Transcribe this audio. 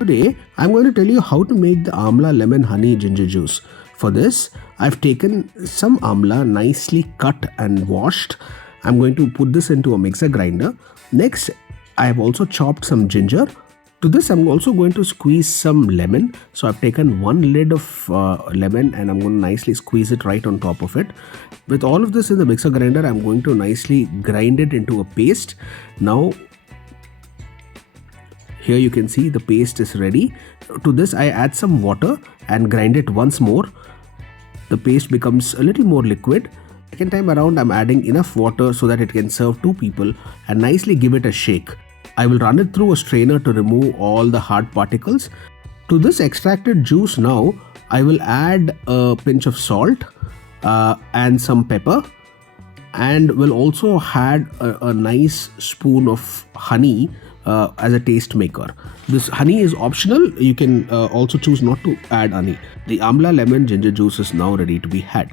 Today, I'm going to tell you how to make the Amla Lemon Honey Ginger Juice. For this, I've taken some Amla nicely cut and washed. I'm going to put this into a mixer grinder. Next, I have also chopped some ginger. To this, I'm also going to squeeze some lemon. So I've taken one lid of lemon and I'm going to nicely squeeze it right on top of it. With all of this in the mixer grinder, I'm going to nicely grind it into a paste. Now, here you can see the paste is ready. To this, I add some water and grind it once more. The paste becomes a little more liquid. Second time around, I'm adding enough water so that it can serve 2 people and nicely give it a shake. I will run it through a strainer to remove all the hard particles. To this extracted juice now, I will add a pinch of salt and some pepper, and will also add a nice spoon of honey as a taste maker. This honey is optional. You can also choose not to add honey. The Amla Lemon Ginger Juice is now ready to be had.